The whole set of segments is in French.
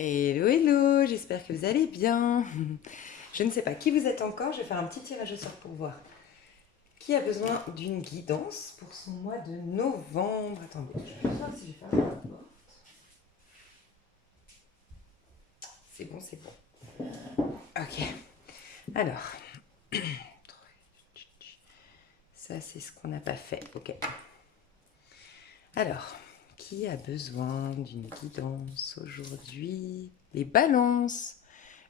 Hello, hello, j'espère que vous allez bien. Je ne sais pas qui vous êtes encore, je vais faire un petit tirage au sort pour voir qui a besoin d'une guidance pour son mois de novembre. Attendez, je vais voir si j'ai fait un rapport. C'est bon, c'est bon. Ok, alors, ça c'est ce qu'on n'a pas fait, ok. Alors, qui a besoin d'une guidance aujourd'hui? Les balances.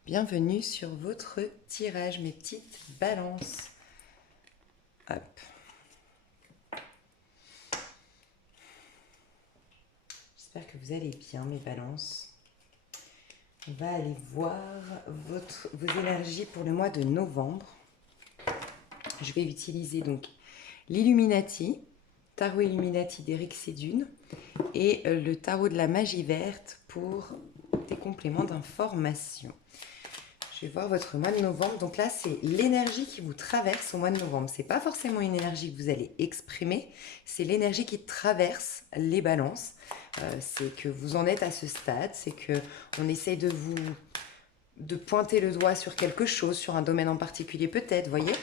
Bienvenue sur votre tirage, mes petites balances. Hop. J'espère que vous allez bien, mes balances. On va aller voir vos énergies pour le mois de novembre. Je vais utiliser donc l'Illuminati, Tarot Illuminati d'Eric Sédune et le Tarot de la Magie Verte pour des compléments d'information. Je vais voir votre mois de novembre. Donc là, c'est l'énergie qui vous traverse au mois de novembre. Ce n'est pas forcément une énergie que vous allez exprimer, c'est l'énergie qui traverse les balances. C'est que vous en êtes à ce stade, c'est qu'on essaye de pointer le doigt sur quelque chose, sur un domaine en particulier peut-être, voyez.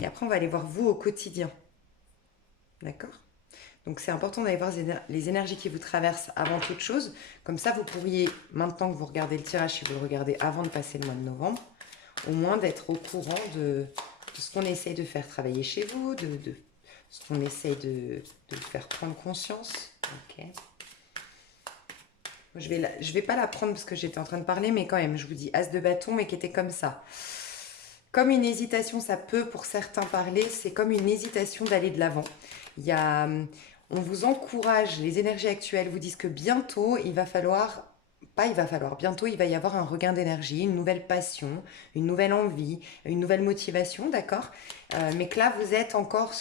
Et après, on va aller voir vous au quotidien. D'accord? Donc c'est important d'aller voir les énergies qui vous traversent avant toute chose. Comme ça, vous pourriez, maintenant que vous regardez le tirage, si vous le regardez avant de passer le mois de novembre, au moins d'être au courant de ce qu'on essaye de faire travailler chez vous, de ce qu'on essaye de faire prendre conscience. Ok. Je vais pas la prendre parce que j'étais en train de parler, mais quand même, je vous dis As de bâton, mais qui était comme ça. Comme une hésitation, ça peut pour certains parler, c'est comme une hésitation d'aller de l'avant. Il y a, on vous encourage, les énergies actuelles vous disent que bientôt, bientôt il va y avoir un regain d'énergie, une nouvelle passion, une nouvelle envie, une nouvelle motivation, d'accord. Mais que là, vous êtes encore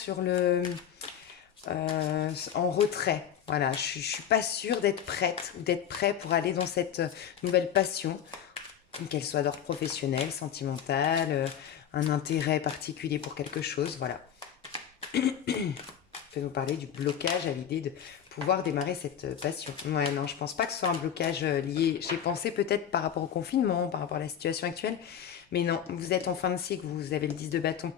en retrait. Voilà, je suis pas sûre d'être prête ou d'être prêt pour aller dans cette nouvelle passion, qu'elle soit d'ordre professionnel, sentimental, un intérêt particulier pour quelque chose, voilà. Je vais vous parler du blocage à l'idée de pouvoir démarrer cette passion. Ouais, non, je pense pas que ce soit un blocage lié. J'ai pensé peut-être par rapport au confinement, par rapport à la situation actuelle, mais non, vous êtes en fin de cycle, vous avez le 10 de bâton.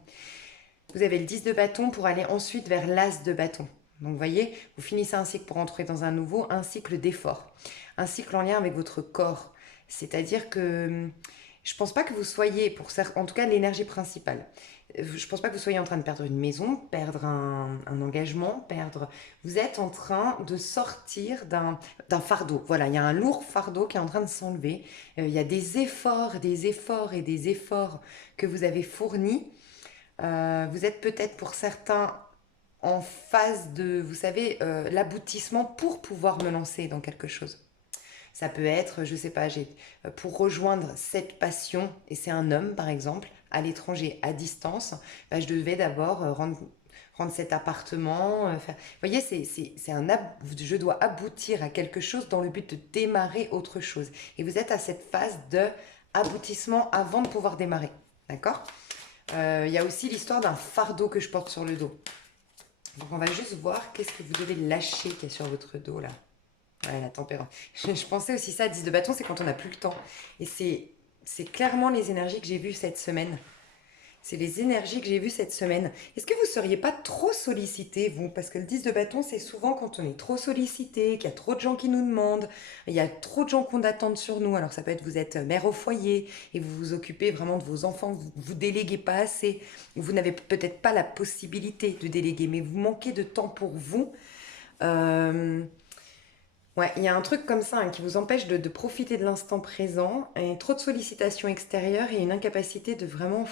Vous avez le 10 de bâton pour aller ensuite vers l'as de bâton. Donc vous voyez, vous finissez un cycle pour entrer dans un nouveau, un cycle d'effort. Un cycle en lien avec votre corps. C'est-à-dire que je pense pas que vous soyez, en tout cas l'énergie principale, je pense pas que vous soyez en train de perdre une maison, perdre un engagement, perdre... Vous êtes en train de sortir d'un fardeau. Voilà, il y a un lourd fardeau qui est en train de s'enlever. Il y a des efforts et des efforts que vous avez fournis. Vous êtes peut-être pour certains en phase de, vous savez, l'aboutissement pour pouvoir me lancer dans quelque chose. Ça peut être, je sais pas, pour rejoindre cette passion, et c'est un homme par exemple, à l'étranger, à distance, bah, je devais d'abord rendre cet appartement. Vous voyez, je dois aboutir à quelque chose dans le but de démarrer autre chose. Et vous êtes à cette phase de aboutissement avant de pouvoir démarrer. D'accord. Il y a aussi l'histoire d'un fardeau que je porte sur le dos. Donc on va juste voir qu'est-ce que vous devez lâcher qui est sur votre dos là. Ouais, la tempérance. Je pensais aussi ça, 10 de bâton, c'est quand on n'a plus le temps. Et c'est clairement les énergies que j'ai vues cette semaine. C'est les énergies que j'ai vues cette semaine. Est-ce que vous ne seriez pas trop sollicité, vous? Parce que le 10 de bâton, c'est souvent quand on est trop sollicité, qu'il y a trop de gens qui nous demandent, il y a trop de gens qu'on attend sur nous. Alors ça peut être, vous êtes mère au foyer et vous vous occupez vraiment de vos enfants, vous déléguez pas assez. Vous n'avez peut-être pas la possibilité de déléguer, mais vous manquez de temps pour vous. Euh, Ouais, il y a un truc comme ça hein, qui vous empêche de profiter de l'instant présent, et trop de sollicitations extérieures et une incapacité de vraiment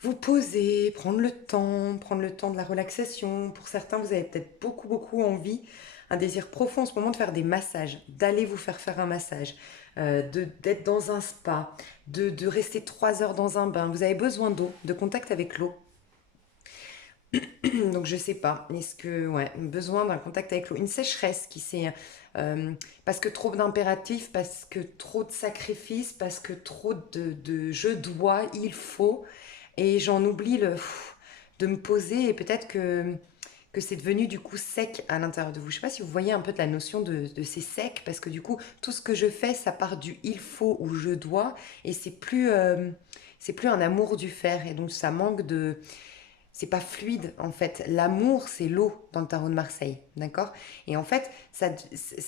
vous poser, prendre le temps de la relaxation. Pour certains, vous avez peut-être beaucoup, beaucoup envie, un désir profond en ce moment de faire des massages, d'aller vous faire un massage, d'être dans un spa, de rester 3 heures dans un bain. Vous avez besoin d'eau, de contact avec l'eau. Donc je sais pas, est-ce que ouais, besoin d'un contact avec l'eau, une sécheresse qui s'est parce que trop d'impératifs, parce que trop de sacrifices, parce que trop de je dois, il faut, et j'en oublie de me poser et peut-être que que c'est devenu du coup sec à l'intérieur de vous. Je sais pas si vous voyez un peu de la notion de c'est sec, parce que du coup, tout ce que je fais, ça part du il faut ou je dois, et c'est plus un amour du faire, et donc ça manque de... C'est pas fluide en fait. L'amour, c'est l'eau dans le tarot de Marseille, d'accord? Et en fait,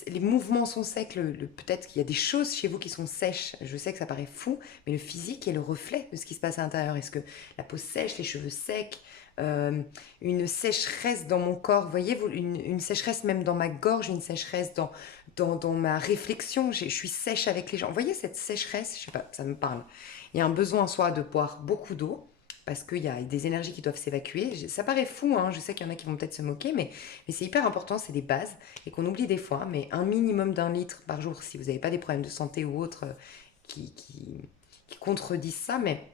les mouvements sont secs. Peut-être qu'il y a des choses chez vous qui sont sèches. Je sais que ça paraît fou, mais le physique est le reflet de ce qui se passe à l'intérieur. Est-ce que la peau sèche, les cheveux secs, euh, une sécheresse dans mon corps, voyez, une sécheresse même dans ma gorge, une sécheresse dans ma réflexion. Je suis sèche avec les gens. Vous voyez cette sécheresse? Je sais pas, ça me parle. Il y a un besoin soit de boire beaucoup d'eau, parce qu'il y a des énergies qui doivent s'évacuer. Ça paraît fou, hein, je sais qu'il y en a qui vont peut-être se moquer, mais c'est hyper important, c'est des bases, et qu'on oublie des fois, mais un minimum d'1 litre par jour, si vous n'avez pas des problèmes de santé ou autres qui contredisent ça, mais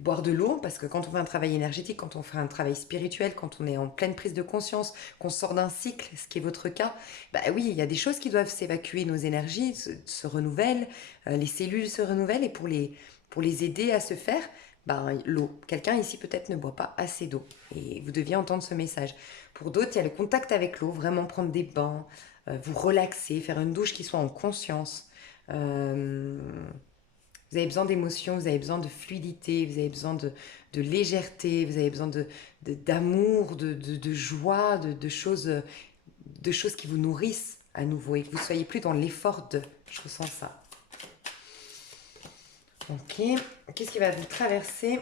boire de l'eau, parce que quand on fait un travail énergétique, quand on fait un travail spirituel, quand on est en pleine prise de conscience, qu'on sort d'un cycle, ce qui est votre cas, bah oui, il y a des choses qui doivent s'évacuer, nos énergies se renouvellent, les cellules se renouvellent, et pour les aider à se faire, ben, l'eau. Quelqu'un ici peut-être ne boit pas assez d'eau, et vous deviez entendre ce message. Pour d'autres, il y a le contact avec l'eau, vraiment prendre des bains, vous relaxer, faire une douche qui soit en conscience. Euh, vous avez besoin d'émotions, vous avez besoin de fluidité, vous avez besoin de légèreté, vous avez besoin d'amour, de joie, de choses qui vous nourrissent à nouveau, et que vous ne soyez plus dans l'effort de. Je ressens ça. Ok, qu'est-ce qui va vous traverser?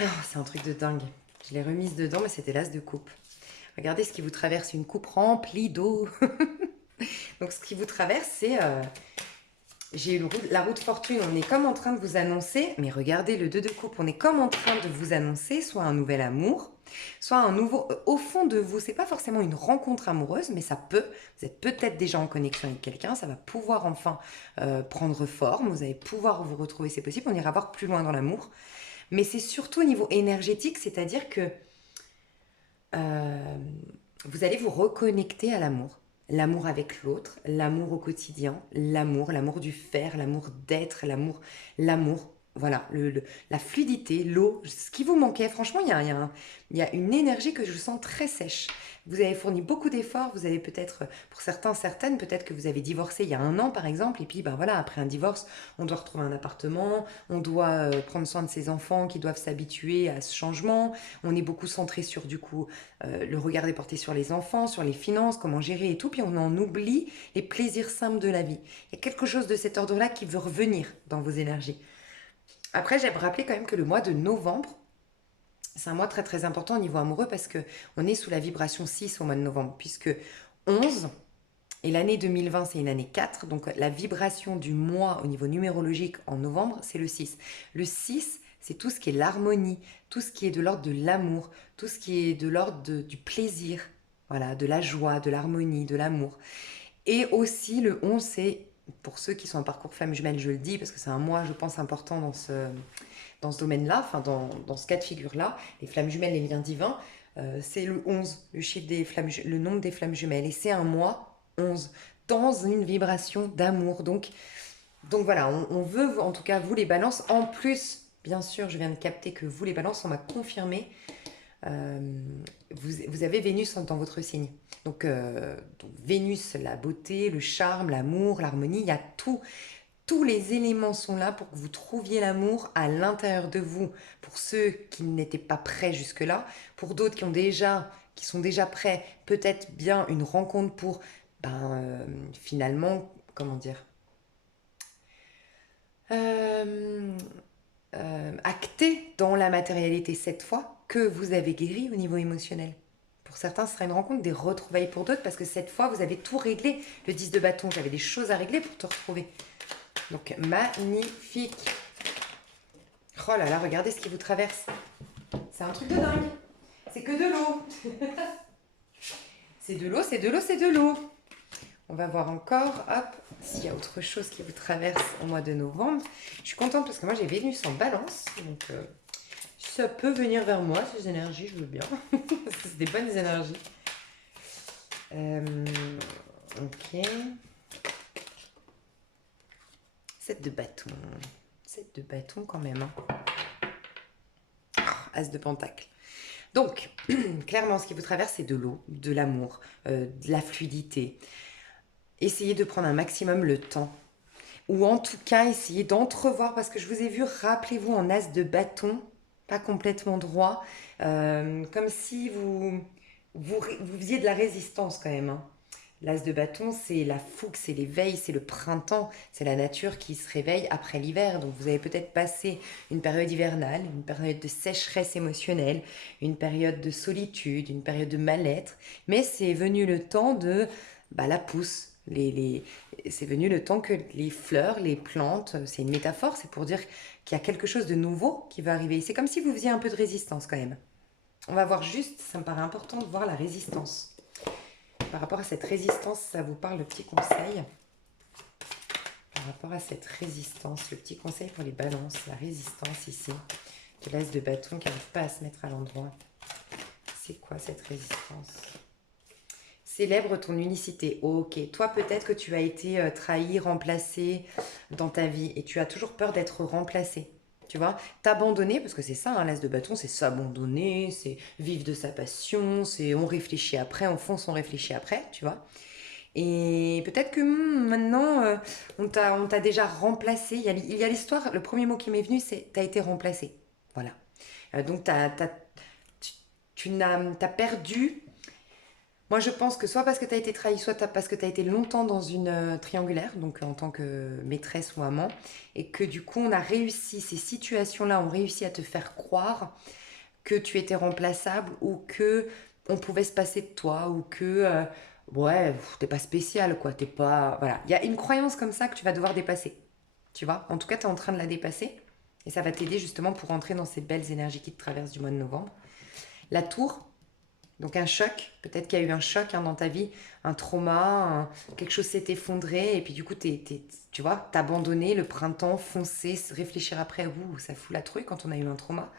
Oh, c'est un truc de dingue. Je l'ai remise dedans, mais c'était l'as de coupe. Regardez ce qui vous traverse, une coupe remplie d'eau. Donc ce qui vous traverse, c'est... j'ai eu la roue de fortune, on est comme en train de vous annoncer, mais regardez le 2 de coupe, on est comme en train de vous annoncer soit un nouvel amour, soit un nouveau... Au fond de vous, c'est pas forcément une rencontre amoureuse, mais ça peut. Vous êtes peut-être déjà en connexion avec quelqu'un, ça va pouvoir enfin prendre forme, vous allez pouvoir vous retrouver, c'est possible, on ira voir plus loin dans l'amour. Mais c'est surtout au niveau énergétique, c'est-à-dire que euh, vous allez vous reconnecter à l'amour. L'amour avec l'autre, l'amour au quotidien, l'amour du faire, l'amour d'être, l'amour, voilà, la fluidité, l'eau, ce qui vous manquait. Franchement, il y a une énergie que je sens très sèche. Vous avez fourni beaucoup d'efforts, vous avez peut-être, pour certains, certaines, peut-être que vous avez divorcé il y a 1 an par exemple, et puis ben voilà, après un divorce, on doit retrouver un appartement, on doit prendre soin de ses enfants qui doivent s'habituer à ce changement, on est beaucoup centré sur du coup le regard est porté sur les enfants, sur les finances, comment gérer et tout, puis on en oublie les plaisirs simples de la vie. Il y a quelque chose de cet ordre-là qui veut revenir dans vos énergies. Après, j'aime rappeler quand même que le mois de novembre, c'est un mois très très important au niveau amoureux, parce que on est sous la vibration 6 au mois de novembre, puisque 11, et l'année 2020 c'est une année 4, donc la vibration du mois au niveau numérologique en novembre, c'est le 6. Le 6, c'est tout ce qui est l'harmonie, tout ce qui est de l'ordre de l'amour, tout ce qui est de l'ordre du plaisir, voilà, de la joie, de l'harmonie, de l'amour. Et aussi le 11, c'est, pour ceux qui sont en parcours flamme jumelle, je le dis, parce que c'est un mois, je pense, important dans ce domaine-là, enfin dans ce cas de figure-là, les flammes jumelles, les liens divins, c'est le 11, le chiffre des flammes, le nombre des flammes jumelles. Et c'est un mois 11, dans une vibration d'amour. Donc voilà, on veut, en tout cas, vous les balances, en plus, bien sûr, je viens de capter que vous les balances, on m'a confirmé, euh, vous avez Vénus dans votre signe. Donc Vénus, la beauté, le charme, l'amour, l'harmonie, il y a tout. Tous les éléments sont là pour que vous trouviez l'amour à l'intérieur de vous. Pour ceux qui n'étaient pas prêts jusque-là, pour d'autres qui sont déjà prêts, peut-être bien une rencontre pour, finalement, comment dire, euh, acter dans la matérialité cette fois que vous avez guéri au niveau émotionnel. Pour certains, ce sera une rencontre, des retrouvailles pour d'autres, parce que cette fois, vous avez tout réglé. Le 10 de bâton, j'avais des choses à régler pour te retrouver. Donc, magnifique. Oh là là, regardez ce qui vous traverse. C'est un truc de dingue. C'est que de l'eau. C'est de l'eau, c'est de l'eau, c'est de l'eau. On va voir encore, hop, s'il y a autre chose qui vous traverse au mois de novembre. Je suis contente parce que moi j'ai Vénus en balance. Donc ça peut venir vers moi, ces énergies, je veux bien. C'est des bonnes énergies. Ok. 7 de bâton. 7 de bâton quand même. Hein. Oh, As de pentacle. Donc, clairement, ce qui vous traverse, c'est de l'eau, de l'amour, de la fluidité. Essayez de prendre un maximum le temps. Ou en tout cas, essayez d'entrevoir, parce que je vous ai vu, rappelez-vous, en as de bâton, pas complètement droit, comme si vous faisiez de la résistance quand même, hein. L'as de bâton, c'est la fougue, c'est l'éveil, c'est le printemps, c'est la nature qui se réveille après l'hiver. Donc vous avez peut-être passé une période hivernale, une période de sécheresse émotionnelle, une période de solitude, une période de mal-être, mais c'est venu le temps de la pousse. C'est venu le temps que les fleurs, les plantes, c'est une métaphore, c'est pour dire qu'il y a quelque chose de nouveau qui va arriver. C'est comme si vous faisiez un peu de résistance quand même. On va voir juste, ça me paraît important de voir la résistance. Par rapport à cette résistance, ça vous parle le petit conseil. Par rapport à cette résistance, le petit conseil pour les balances, la résistance ici, de l'as de bâton qui n'arrive pas à se mettre à l'endroit. C'est quoi cette résistance? Célèbre ton unicité. Ok, toi peut-être que tu as été trahi, remplacé dans ta vie et tu as toujours peur d'être remplacé. Tu vois, t'abandonner, parce que c'est ça, hein, l'as de bâton, c'est s'abandonner, c'est vivre de sa passion, c'est on réfléchit après, on fonce, on réfléchit après, tu vois. Et peut-être que maintenant, on t'a déjà remplacé. Il y a l'histoire, le premier mot qui m'est venu, c'est t'as été remplacé. Voilà. Donc, tu, t'as perdu. Moi, je pense que soit parce que tu as été trahi, soit parce que tu as été longtemps dans une triangulaire, donc en tant que maîtresse ou amant, et que du coup, on a réussi, ces situations-là ont réussi à te faire croire que tu étais remplaçable ou que on pouvait se passer de toi ou que ouais, t'es pas spécial quoi, t'es pas voilà, il y a une croyance comme ça que tu vas devoir dépasser. Tu vois? En tout cas, tu es en train de la dépasser et ça va t'aider justement pour entrer dans ces belles énergies qui te traversent du mois de novembre. La tour, donc un choc, peut-être qu'il y a eu un choc hein, dans ta vie, un trauma, quelque chose s'est effondré et puis du coup tu vois, t'as abandonné le printemps, foncer, réfléchir après, ouh, ça fout la trouille quand on a eu un trauma.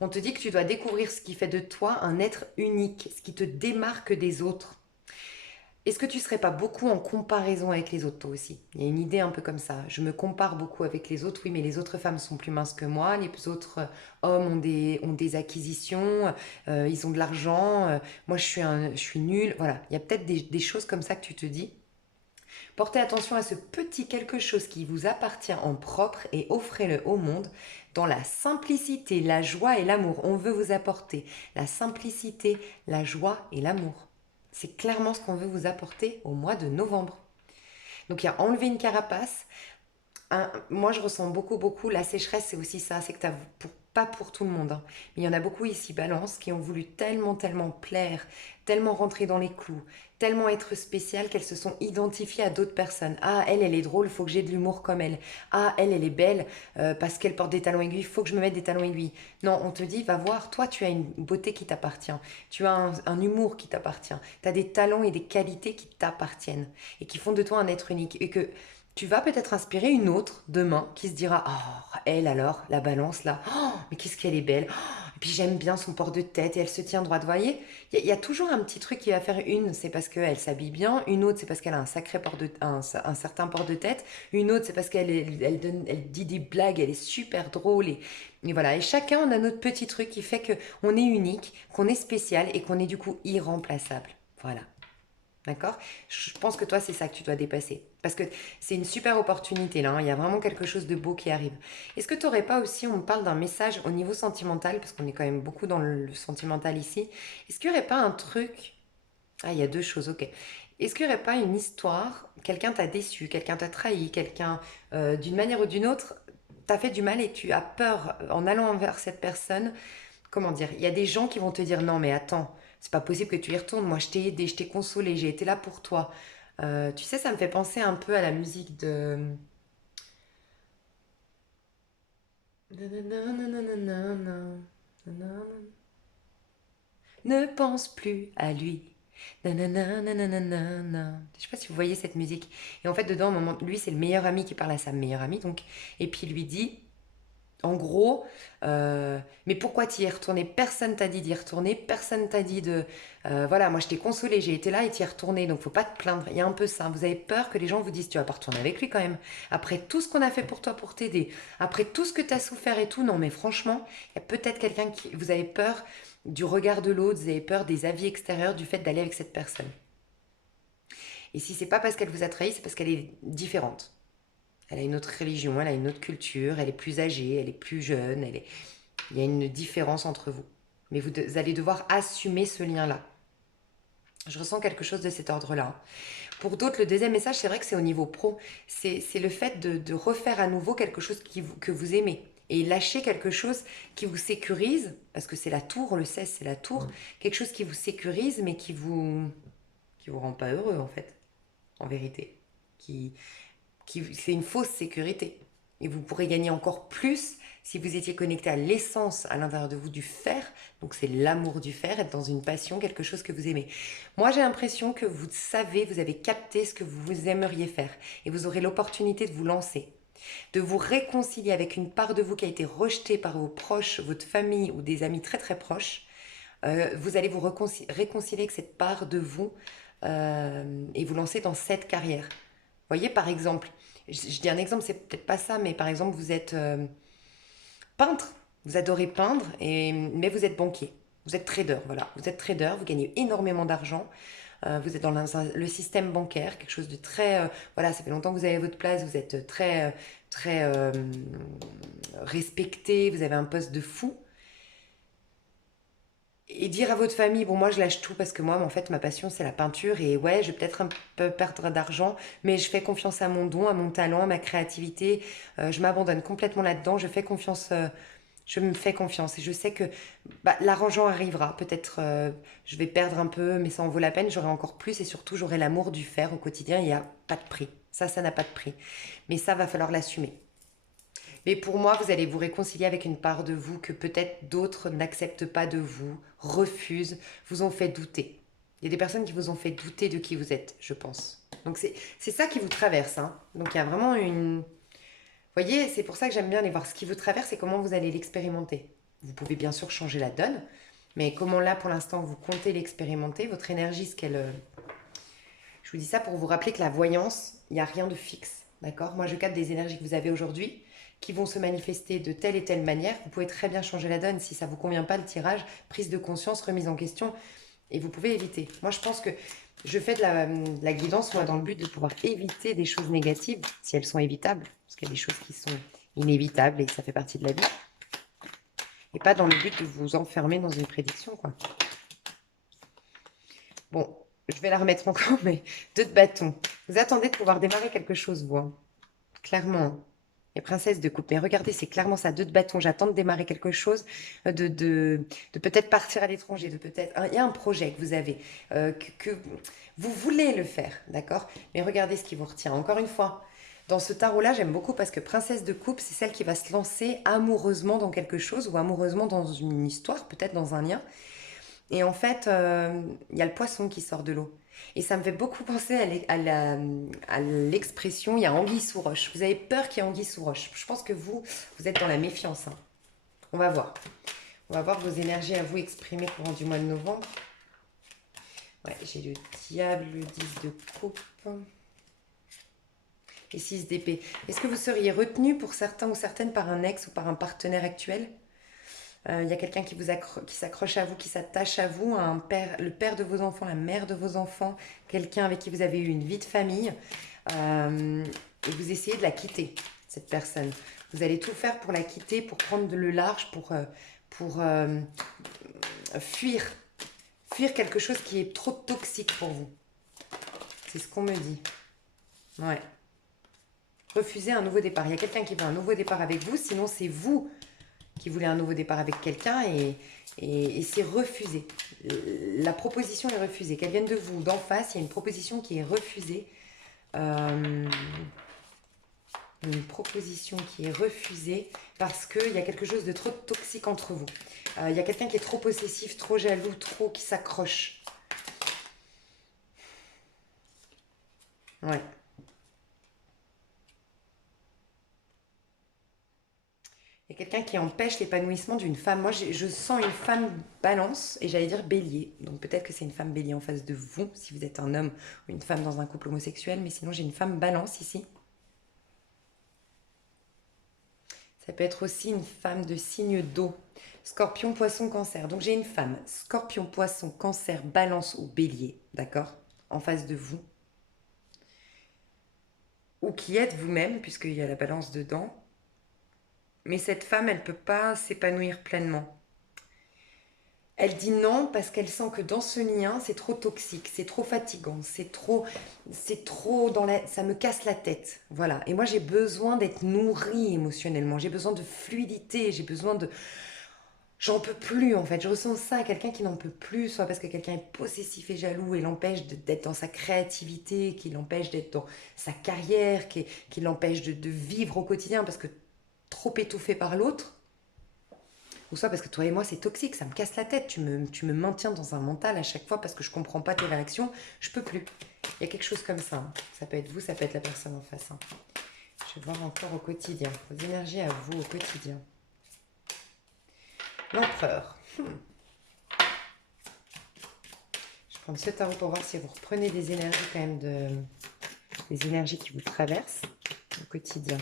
On te dit que tu dois découvrir ce qui fait de toi un être unique, ce qui te démarque des autres. Est-ce que tu ne serais pas beaucoup en comparaison avec les autres, toi aussi? Il y a une idée un peu comme ça. Je me compare beaucoup avec les autres, oui, mais les autres femmes sont plus minces que moi, les autres hommes ont des acquisitions, ils ont de l'argent, moi je suis nulle. Voilà, il y a peut-être des choses comme ça que tu te dis. Portez attention à ce petit quelque chose qui vous appartient en propre et offrez-le au monde dans la simplicité, la joie et l'amour. On veut vous apporter la simplicité, la joie et l'amour. C'est clairement ce qu'on veut vous apporter au mois de novembre. Donc il y a enlever une carapace. Moi je ressens beaucoup, beaucoup, la sécheresse c'est aussi ça, c'est que pas pour tout le monde, hein. Mais il y en a beaucoup ici, Balance, qui ont voulu tellement, tellement plaire, tellement rentrer dans les clous, tellement être spéciales qu'elles se sont identifiées à d'autres personnes. Ah, elle est drôle, faut que j'ai de l'humour comme elle. Ah, elle est belle parce qu'elle porte des talons aiguilles, faut que je me mette des talons aiguilles. Non, on te dit, va voir, toi tu as une beauté qui t'appartient, tu as un humour qui t'appartient, tu as des talents et des qualités qui t'appartiennent et qui font de toi un être unique. Et que tu vas peut-être inspirer une autre demain qui se dira oh, elle alors, la balance là, oh, mais qu'est-ce qu'elle est belle. Oh, et puis j'aime bien son port de tête et elle se tient droite. Vous voyez, il y a toujours un petit truc qui va faire une, c'est parce qu'elle s'habille bien, une autre, c'est parce qu'elle a un sacré un certain port de tête, une autre, c'est parce elle dit des blagues, elle est super drôle. Et voilà, et chacun on a notre petit truc qui fait qu'on est unique, qu'on est spécial et qu'on est du coup irremplaçable. Voilà. D'accord? Je pense que toi, c'est ça que tu dois dépasser. Parce que c'est une super opportunité là, hein. Il y a vraiment quelque chose de beau qui arrive. Est-ce que tu n'aurais pas aussi, on me parle d'un message au niveau sentimental, parce qu'on est quand même beaucoup dans le sentimental ici. Est-ce qu'il n'y aurait pas un truc. Ah, il y a deux choses, ok. Est-ce qu'il n'y aurait pas une histoire, quelqu'un t'a déçu, quelqu'un t'a trahi, quelqu'un, d'une manière ou d'une autre, t'a fait du mal et tu as peur en allant vers cette personne. Comment dire? Il y a des gens qui vont te dire non, mais attends, c'est pas possible que tu y retournes. Moi, je t'ai aidé, je t'ai consolé, j'ai été là pour toi. Tu sais, ça me fait penser un peu à la musique de. Ne pense plus à lui. Nanana, nanana. Je sais pas si vous voyez cette musique. Et en fait, dedans, lui, c'est le meilleur ami qui parle à sa meilleure amie. Donc, et puis il lui dit en gros, mais pourquoi t'y es retourné? Personne t'a dit d'y retourner, personne t'a dit de. Voilà, moi je t'ai consolé, j'ai été là et t'y es retourné, donc faut pas te plaindre. Il y a un peu ça. Vous avez peur que les gens vous disent tu vas pas retourner avec lui quand même. Après tout ce qu'on a fait pour toi pour t'aider, après tout ce que t'as souffert et tout, non mais franchement, il y a peut-être quelqu'un qui. Vous avez peur du regard de l'autre, vous avez peur des avis extérieurs du fait d'aller avec cette personne. Et si c'est pas parce qu'elle vous a trahi, c'est parce qu'elle est différente. Elle a une autre religion, elle a une autre culture, elle est plus âgée, elle est plus jeune, il y a une différence entre vous. Mais vous allez devoir assumer ce lien-là. Je ressens quelque chose de cet ordre-là. Pour d'autres, le deuxième message, c'est vrai que c'est au niveau pro. C'est le fait de refaire à nouveau quelque chose que vous aimez. Et lâcher quelque chose qui vous sécurise, parce que c'est la tour, le 16, c'est la tour, quelque chose qui vous sécurise, mais qui vous rend pas heureux, en fait, en vérité. C'est une fausse sécurité. Et vous pourrez gagner encore plus si vous étiez connecté à l'essence à l'intérieur de vous du faire. Donc c'est l'amour du faire, être dans une passion, quelque chose que vous aimez. Moi j'ai l'impression que vous savez, vous avez capté ce que vous aimeriez faire. Et vous aurez l'opportunité de vous lancer, de vous réconcilier avec une part de vous qui a été rejetée par vos proches, votre famille ou des amis très très proches. Vous allez vous réconcilier avec cette part de vous et vous lancer dans cette carrière. Vous voyez, par exemple, je dis un exemple, c'est peut-être pas ça, mais par exemple, vous êtes peintre, vous adorez peindre, mais vous êtes banquier, vous êtes trader, voilà. Vous êtes trader, vous gagnez énormément d'argent, vous êtes dans le système bancaire, quelque chose de très... voilà, ça fait longtemps que vous avez votre place, vous êtes très respecté, vous avez un poste de fou. Et dire à votre famille, bon moi je lâche tout parce que moi en fait ma passion c'est la peinture et ouais je vais peut-être un peu perdre d'argent mais je fais confiance à mon don, à mon talent, à ma créativité, je m'abandonne complètement là-dedans, je me fais confiance et je sais que l'argent arrivera, peut-être je vais perdre un peu mais ça en vaut la peine, j'aurai encore plus et surtout j'aurai l'amour du faire au quotidien, il n'y a pas de prix, ça n'a pas de prix, mais ça va falloir l'assumer. Mais pour moi, vous allez vous réconcilier avec une part de vous que peut-être d'autres n'acceptent pas de vous, refusent, vous ont fait douter. Il y a des personnes qui vous ont fait douter de qui vous êtes, je pense. Donc c'est ça qui vous traverse. Hein. Donc il y a vraiment une... Vous voyez, c'est pour ça que j'aime bien aller voir ce qui vous traverse et comment vous allez l'expérimenter. Vous pouvez bien sûr changer la donne, mais comment là, pour l'instant, vous comptez l'expérimenter, votre énergie, ce qu'elle... Je vous dis ça pour vous rappeler que la voyance, il n'y a rien de fixe. D'accord? Moi, je capte des énergies que vous avez aujourd'hui qui vont se manifester de telle et telle manière. Vous pouvez très bien changer la donne si ça ne vous convient pas le tirage, prise de conscience, remise en question, et vous pouvez éviter. Moi, je pense que je fais de la guidance moi, dans le but de pouvoir éviter des choses négatives, si elles sont évitables, parce qu'il y a des choses qui sont inévitables et ça fait partie de la vie, et pas dans le but de vous enfermer dans une prédiction, quoi. Bon, je vais la remettre encore, mais deux de bâton. Vous attendez de pouvoir démarrer quelque chose, vous, hein. Clairement. Les princesses de coupe. Mais regardez, c'est clairement ça, deux de bâton. J'attends de démarrer quelque chose, de peut-être partir à l'étranger, de peut-être... Il y a un projet que vous avez, que vous voulez le faire, d'accord? Mais regardez ce qui vous retient. Encore une fois, dans ce tarot-là, j'aime beaucoup parce que princesse de coupe, c'est celle qui va se lancer amoureusement dans quelque chose ou amoureusement dans une histoire, peut-être dans un lien. Et en fait, il y a le poisson qui sort de l'eau. Et ça me fait beaucoup penser à l'expression il y a anguille sous roche. Vous avez peur qu'il y ait anguille sous roche. Je pense que vous êtes dans la méfiance. Hein. On va voir. On va voir vos énergies à vous exprimer courant du mois de novembre. Ouais, j'ai le diable, le 10 de coupe et 6 d'épée. Est-ce que vous seriez retenu pour certains ou certaines par un ex ou par un partenaire actuel? Il y a quelqu'un qui s'accroche à vous, qui s'attache à vous, un père, le père de vos enfants, la mère de vos enfants, quelqu'un avec qui vous avez eu une vie de famille, et vous essayez de la quitter, cette personne. Vous allez tout faire pour la quitter, pour prendre le large, pour fuir quelque chose qui est trop toxique pour vous. C'est ce qu'on me dit. Ouais. Refuser un nouveau départ. Il y a quelqu'un qui veut un nouveau départ avec vous, sinon c'est vous qui voulait un nouveau départ avec quelqu'un et c'est refusé. La proposition est refusée. Qu'elle vienne de vous, d'en face, il y a une proposition qui est refusée. Une proposition qui est refusée parce qu'il y a quelque chose de trop toxique entre vous. Il y a quelqu'un qui est trop possessif, trop jaloux, qui s'accroche. Ouais. Il y a quelqu'un qui empêche l'épanouissement d'une femme. Moi, je sens une femme balance, et j'allais dire bélier. Donc peut-être que c'est une femme bélier en face de vous, si vous êtes un homme ou une femme dans un couple homosexuel. Mais sinon, j'ai une femme balance ici. Ça peut être aussi une femme de signe d'eau. Scorpion, poisson, cancer. Donc j'ai une femme, scorpion, poisson, cancer, balance ou bélier, d'accord, en face de vous, ou qui êtes vous-même, puisqu'il y a la balance dedans. Mais cette femme, elle ne peut pas s'épanouir pleinement. Elle dit non parce qu'elle sent que dans ce lien, c'est trop toxique, c'est trop fatigant, c'est trop ça me casse la tête. Voilà. Et moi, j'ai besoin d'être nourrie émotionnellement. J'ai besoin de fluidité. J'ai besoin de, j'en peux plus en fait. Je ressens ça à quelqu'un qui n'en peut plus, soit parce que quelqu'un est possessif et jaloux et l'empêche d'être dans sa créativité, qui l'empêche d'être dans sa carrière, qui l'empêche de vivre au quotidien parce que trop étouffé par l'autre. Ou soit parce que toi et moi, c'est toxique, ça me casse la tête. Tu me maintiens dans un mental à chaque fois parce que je comprends pas tes réactions. Je peux plus. Il y a quelque chose comme ça, hein. Ça peut être vous, ça peut être la personne en face, hein. Je vais voir encore au quotidien. Vos énergies à vous au quotidien. L'empereur. Je vais prendre ce tarot pour voir si vous reprenez des énergies quand même des énergies qui vous traversent au quotidien.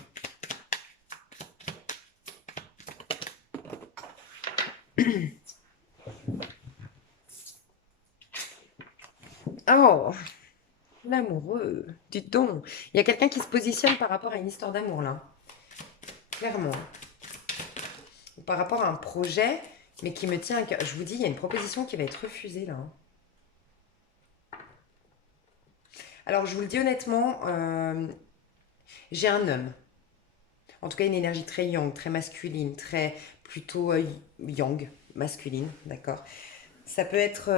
Oh, l'amoureux, dites donc. Il y a quelqu'un qui se positionne par rapport à une histoire d'amour là. Clairement. Ou par rapport à un projet, mais qui me tient à cœur. Je vous dis, il y a une proposition qui va être refusée là. Alors, je vous le dis honnêtement, j'ai un homme. En tout cas, une énergie très yang, très masculine, très plutôt yang, masculine, d'accord. Ça peut être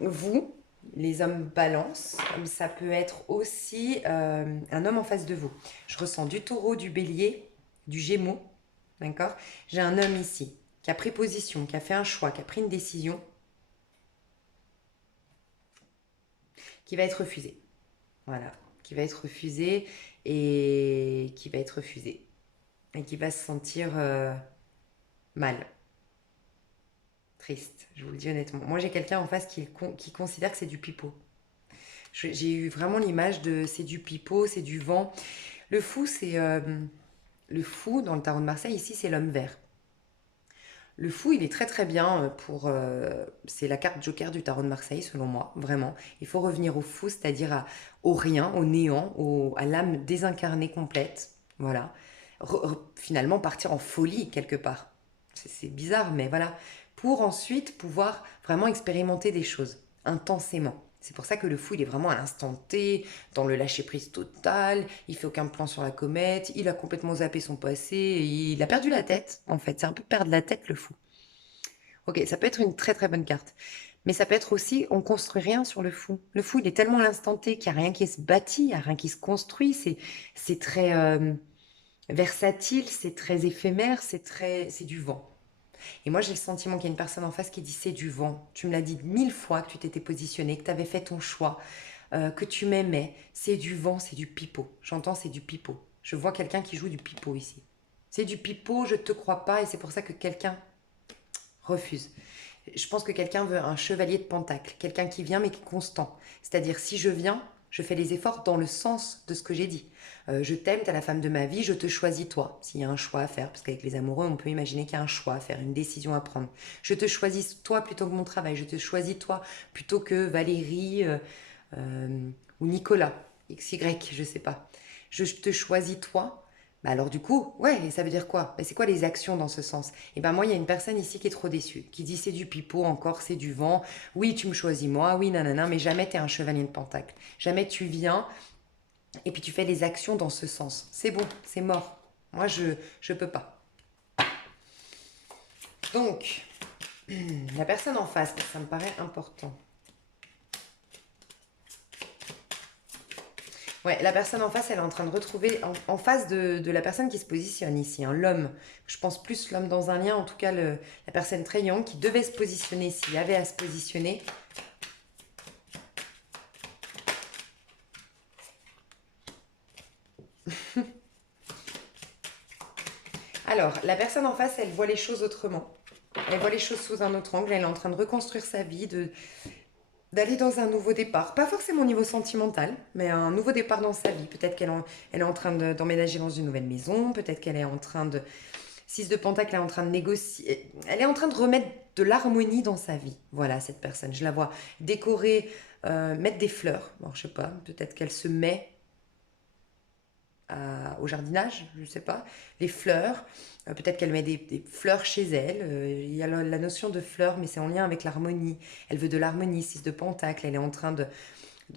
vous, les hommes balance, comme ça peut être aussi un homme en face de vous. Je ressens du taureau, du bélier, du gémeaux, d'accord. J'ai un homme ici qui a pris position, qui a fait un choix, qui a pris une décision, qui va être refusé. Voilà, qui va être refusé et qui va être refusé. Et qui va se sentir mal, triste, je vous le dis honnêtement. Moi, j'ai quelqu'un en face qui considère que c'est du pipeau. J'ai eu vraiment l'image de c'est du pipeau, c'est du vent. Le fou, c'est le fou dans le tarot de Marseille, ici, c'est l'homme vert. Le fou, il est très très bien pour... c'est la carte joker du tarot de Marseille, selon moi, vraiment. Il faut revenir au fou, c'est-à-dire au rien, au néant, à l'âme désincarnée complète. Voilà. Finalement, partir en folie, quelque part. C'est bizarre, mais voilà. Pour ensuite pouvoir vraiment expérimenter des choses, intensément. C'est pour ça que le fou, il est vraiment à l'instant T, dans le lâcher-prise total, il fait aucun plan sur la comète, il a complètement zappé son passé, il a perdu la tête, en fait. C'est un peu perdre la tête, le fou. Ok, ça peut être une très très bonne carte. Mais ça peut être aussi, on construit rien sur le fou. Le fou, il est tellement à l'instant T qu'il n'y a rien qui se bâtit, il n'y a rien qui se construit. C'est très versatile, c'est très éphémère, c'est du vent. Et moi, j'ai le sentiment qu'il y a une personne en face qui dit c'est du vent. Tu me l'as dit 1000 fois que tu t'étais positionné, que tu avais fait ton choix, que tu m'aimais. C'est du vent, c'est du pipeau. J'entends, c'est du pipeau. Je vois quelqu'un qui joue du pipeau ici. C'est du pipeau, je te crois pas, et c'est pour ça que quelqu'un refuse. Je pense que quelqu'un veut un chevalier de pentacle, quelqu'un qui vient mais qui est constant. C'est-à-dire, si je viens, je fais les efforts dans le sens de ce que j'ai dit. Je t'aime, t'es la femme de ma vie, je te choisis toi, s'il y a un choix à faire. Parce qu'avec les amoureux, on peut imaginer qu'il y a un choix à faire, une décision à prendre. Je te choisis toi plutôt que mon travail, je te choisis toi plutôt que Valérie ou Nicolas, XY, je sais pas. Je te choisis toi. Bah alors du coup, ouais, et ça veut dire quoi? Bah c'est quoi les actions dans ce sens? Et ben moi, il y a une personne ici qui est trop déçue, qui dit c'est du pipeau, encore c'est du vent, oui tu me choisis moi, oui nanana, mais jamais t'es un chevalier de pentacle. Jamais tu viens et puis tu fais les actions dans ce sens. C'est bon, c'est mort. Moi, je peux pas. Donc, la personne en face, ça me paraît important. Ouais, la personne en face, elle est en train de retrouver, en face de la personne qui se positionne ici, hein, l'homme. Je pense plus l'homme dans un lien, en tout cas la personne très young qui devait se positionner, s'il y avait à se positionner. Alors, la personne en face, elle voit les choses autrement. Elle voit les choses sous un autre angle, elle est en train de reconstruire sa vie, d'aller dans un nouveau départ. Pas forcément au niveau sentimental, mais un nouveau départ dans sa vie. Peut-être qu'elle elle est en train d'emménager dans une nouvelle maison, peut-être qu'elle est en train 6 de Pentacle, elle est en train de négocier, elle est en train de remettre de l'harmonie dans sa vie. Voilà, cette personne. Je la vois décorer, mettre des fleurs. Bon, je sais pas, peut-être qu'elle se met au jardinage, je ne sais pas, les fleurs, peut-être qu'elle met des fleurs chez elle, il y a la notion de fleurs, mais c'est en lien avec l'harmonie, elle veut de l'harmonie, 6 de Pentacle, elle est en train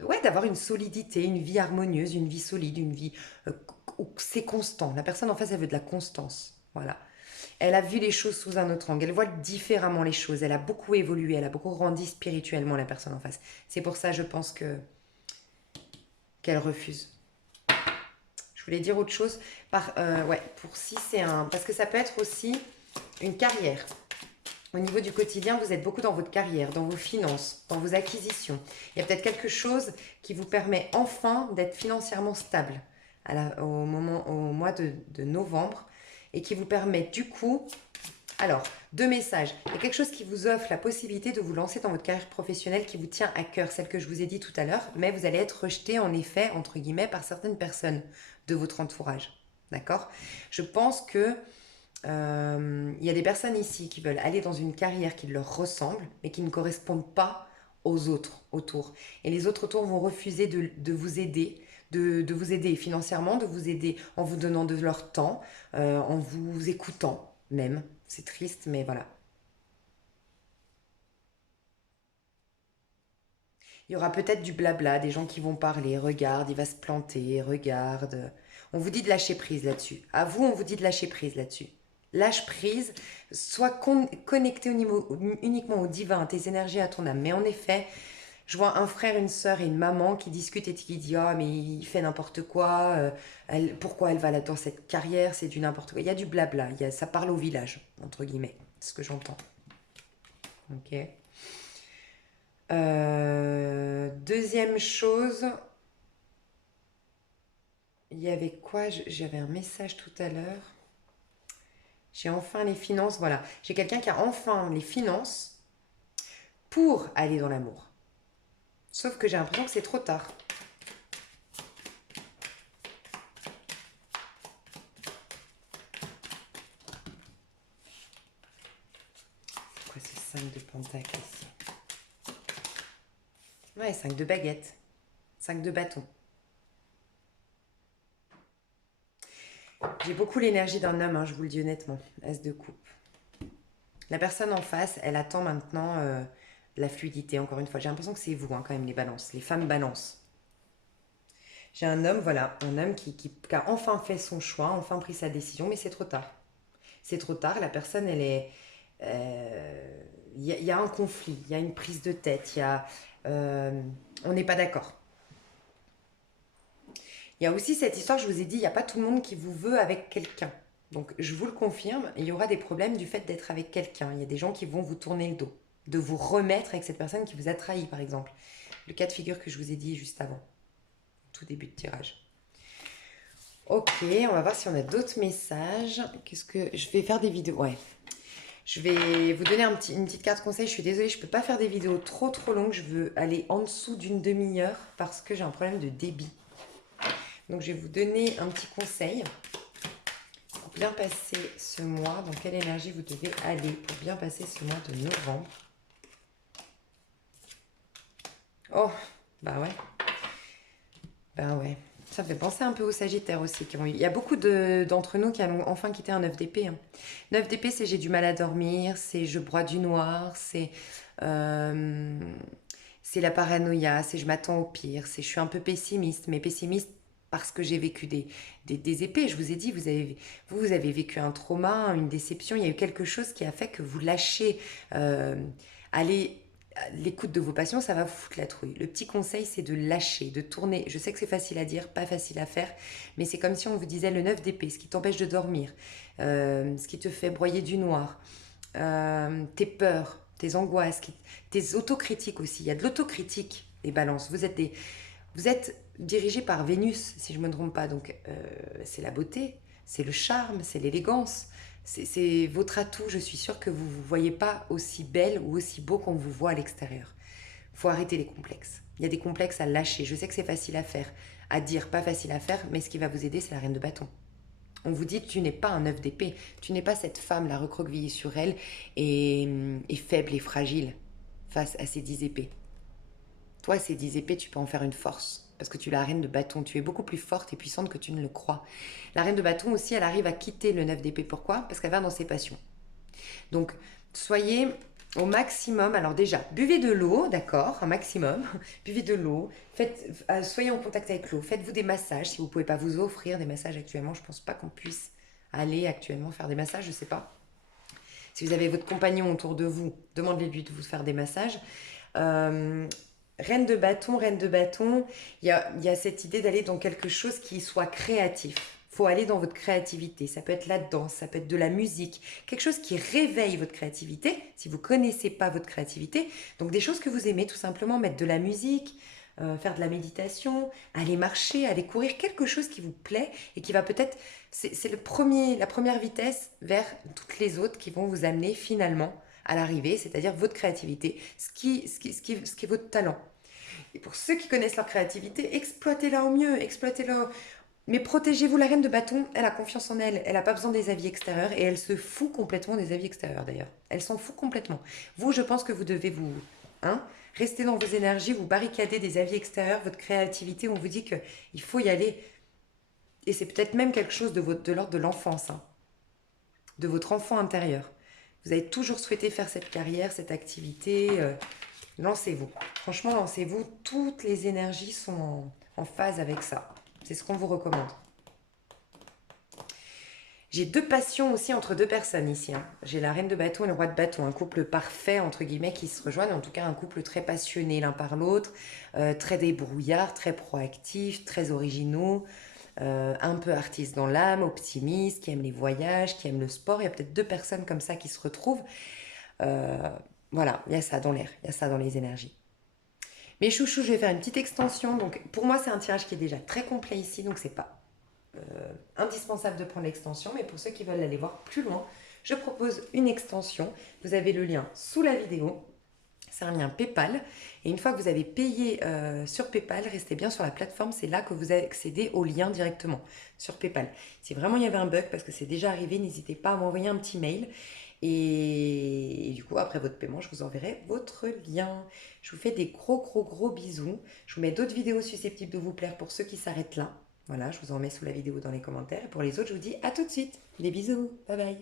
ouais, d'avoir une solidité, une vie harmonieuse, une vie solide, une vie où c'est constant, la personne en face, elle veut de la constance, voilà. Elle a vu les choses sous un autre angle, elle voit différemment les choses, elle a beaucoup évolué, elle a beaucoup grandi spirituellement, la personne en face. C'est pour ça, je pense que qu'elle refuse. Je voulais dire autre chose. Ouais, pour si c'est un... Parce que ça peut être aussi une carrière. Au niveau du quotidien, vous êtes beaucoup dans votre carrière, dans vos finances, dans vos acquisitions. Il y a peut-être quelque chose qui vous permet enfin d'être financièrement stable au mois de novembre et qui vous permet du coup... Alors, deux messages. Il y a quelque chose qui vous offre la possibilité de vous lancer dans votre carrière professionnelle qui vous tient à cœur, celle que je vous ai dit tout à l'heure, mais vous allez être rejeté en effet, entre guillemets, par certaines personnes de votre entourage. D'accord? Je pense que il y a des personnes ici qui veulent aller dans une carrière qui leur ressemble, mais qui ne correspondent pas aux autres autour. Et les autres autour vont refuser de vous aider, de vous aider financièrement, de vous aider en vous donnant de leur temps, en vous écoutant même. C'est triste, mais voilà. Il y aura peut-être du blabla, des gens qui vont parler, regarde, il va se planter, regarde. On vous dit de lâcher prise là-dessus. À vous, on vous dit de lâcher prise là-dessus. Lâche prise, sois connecté uniquement au divin, à tes énergies, à ton âme. Mais en effet, je vois un frère, une sœur et une maman qui discutent et qui disent ah mais il fait n'importe quoi, pourquoi elle va là dans cette carrière, c'est du n'importe quoi. Il y a du blabla, ça parle au village, entre guillemets, c'est ce que j'entends. Ok. Deuxième chose, il y avait quoi? J'avais un message tout à l'heure. J'ai enfin les finances, voilà. J'ai quelqu'un qui a enfin les finances pour aller dans l'amour. Sauf que j'ai l'impression que c'est trop tard. C'est quoi ce 5 de pentacle ici? Ouais, 5 de baguette. 5 de bâton. J'ai beaucoup l'énergie d'un homme, hein, je vous le dis honnêtement. As de coupe. La personne en face, elle attend maintenant la fluidité, encore une fois. J'ai l'impression que c'est vous, hein, quand même, les balances. Les femmes balances. J'ai un homme, voilà, un homme qui a enfin fait son choix, enfin pris sa décision, mais c'est trop tard. C'est trop tard, la personne, elle est... Il y a un conflit, il y a une prise de tête, on n'est pas d'accord. Il y a aussi cette histoire, je vous ai dit, il n'y a pas tout le monde qui vous veut avec quelqu'un. Donc je vous le confirme, il y aura des problèmes du fait d'être avec quelqu'un. Il y a des gens qui vont vous tourner le dos, de vous remettre avec cette personne qui vous a trahi, par exemple. Le cas de figure que je vous ai dit juste avant, tout début de tirage. Ok, on va voir si on a d'autres messages. Qu'est-ce que... Je vais faire des vidéos, ouais. Je vais vous donner une petite carte conseil. Je suis désolée, je ne peux pas faire des vidéos trop longues. Je veux aller en dessous d'une demi-heure parce que j'ai un problème de débit. Donc, je vais vous donner un petit conseil pour bien passer ce mois. Dans quelle énergie vous devez aller pour bien passer ce mois de novembre? Oh, bah ouais. Bah ouais. Ça me fait penser un peu aux Sagittaires aussi. Il y a beaucoup d'entre nous qui ont enfin quitté un 9 d'épée. Hein. 9 d'épée, c'est j'ai du mal à dormir, c'est je broie du noir, euh, c'est la paranoïa, c'est je m'attends au pire, c'est je suis un peu pessimiste, mais pessimiste parce que j'ai vécu des épées. Je vous ai dit, vous avez vécu un trauma, une déception, il y a eu quelque chose qui a fait que vous lâchez, allez l'écoute de vos passions, ça va vous foutre la trouille. Le petit conseil, c'est de lâcher, de tourner. Je sais que c'est facile à dire, pas facile à faire, mais c'est comme si on vous disait le 9 d'épée, ce qui t'empêche de dormir, ce qui te fait broyer du noir, tes peurs, tes angoisses, tes autocritiques aussi. Il y a de l'autocritique, les balances. Vous êtes dirigé par Vénus, si je ne me trompe pas. Donc, c'est la beauté, c'est le charme, c'est l'élégance. C'est votre atout. Je suis sûre que vous ne vous voyez pas aussi belle ou aussi beau qu'on vous voit à l'extérieur. Il faut arrêter les complexes. Il y a des complexes à lâcher. Je sais que c'est facile à faire, à dire, pas facile à faire, mais ce qui va vous aider, c'est la reine de bâton. On vous dit que tu n'es pas un œuf d'épée. Tu n'es pas cette femme, la recroquevillée sur elle, et faible et fragile face à ces 10 épées. Toi, ces 10 épées, tu peux en faire une force. Parce que tu es la reine de bâton. Tu es beaucoup plus forte et puissante que tu ne le crois. La reine de bâton aussi, elle arrive à quitter le 9 d'épée. Pourquoi? Parce qu'elle va dans ses passions. Donc, soyez au maximum. Alors déjà, buvez de l'eau, d'accord, un maximum. Buvez de l'eau. Soyez en contact avec l'eau. Faites-vous des massages. Si vous ne pouvez pas vous offrir des massages actuellement, je ne pense pas qu'on puisse aller actuellement faire des massages, je ne sais pas. Si vous avez votre compagnon autour de vous, demandez-lui de vous faire des massages. Euh, reine de bâton, il y a cette idée d'aller dans quelque chose qui soit créatif. Il faut aller dans votre créativité. Ça peut être la danse, ça peut être de la musique, quelque chose qui réveille votre créativité, si vous ne connaissez pas votre créativité. Donc des choses que vous aimez, tout simplement, mettre de la musique, faire de la méditation, aller marcher, aller courir, quelque chose qui vous plaît et qui va peut-être... C'est la première vitesse vers toutes les autres qui vont vous amener finalement à l'arrivée, c'est-à-dire votre créativité, ce qui est votre talent. Et pour ceux qui connaissent leur créativité, exploitez-la au mieux, exploitez-la. Mais protégez-vous, la reine de bâton, elle a confiance en elle, elle n'a pas besoin des avis extérieurs et elle se fout complètement des avis extérieurs d'ailleurs. Elle s'en fout complètement. Vous, je pense que vous devez vous... Hein, rester dans vos énergies, vous barricader des avis extérieurs, votre créativité, on vous dit qu'il faut y aller. Et c'est peut-être même quelque chose de l'ordre de l'enfance, hein, de votre enfant intérieur. Vous avez toujours souhaité faire cette carrière, cette activité. Lancez-vous. Franchement, lancez-vous. Toutes les énergies sont en phase avec ça. C'est ce qu'on vous recommande. J'ai deux passions aussi entre deux personnes ici, hein. J'ai la reine de bâton et le roi de bâton. Un couple parfait, entre guillemets, qui se rejoignent. En tout cas, un couple très passionné l'un par l'autre. Très débrouillard, très proactif, très originaux. Un peu artiste dans l'âme, optimiste, qui aime les voyages, qui aime le sport. Il y a peut-être deux personnes comme ça qui se retrouvent. Euh, voilà, il y a ça dans l'air, il y a ça dans les énergies. Mes chouchous, je vais faire une petite extension. Donc, pour moi, c'est un tirage qui est déjà très complet ici, donc c'est pas indispensable de prendre l'extension. Mais pour ceux qui veulent aller voir plus loin, je propose une extension. Vous avez le lien sous la vidéo. C'est un lien PayPal. Et une fois que vous avez payé sur PayPal, restez bien sur la plateforme. C'est là que vous accédez au lien directement sur PayPal. Si vraiment il y avait un bug, parce que c'est déjà arrivé, n'hésitez pas à m'envoyer un petit mail. Et du coup, après votre paiement, je vous enverrai votre lien. Je vous fais des gros, gros, gros bisous. Je vous mets d'autres vidéos susceptibles de vous plaire pour ceux qui s'arrêtent là. Voilà, je vous en mets sous la vidéo dans les commentaires. Et pour les autres, je vous dis à tout de suite. Des bisous. Bye bye.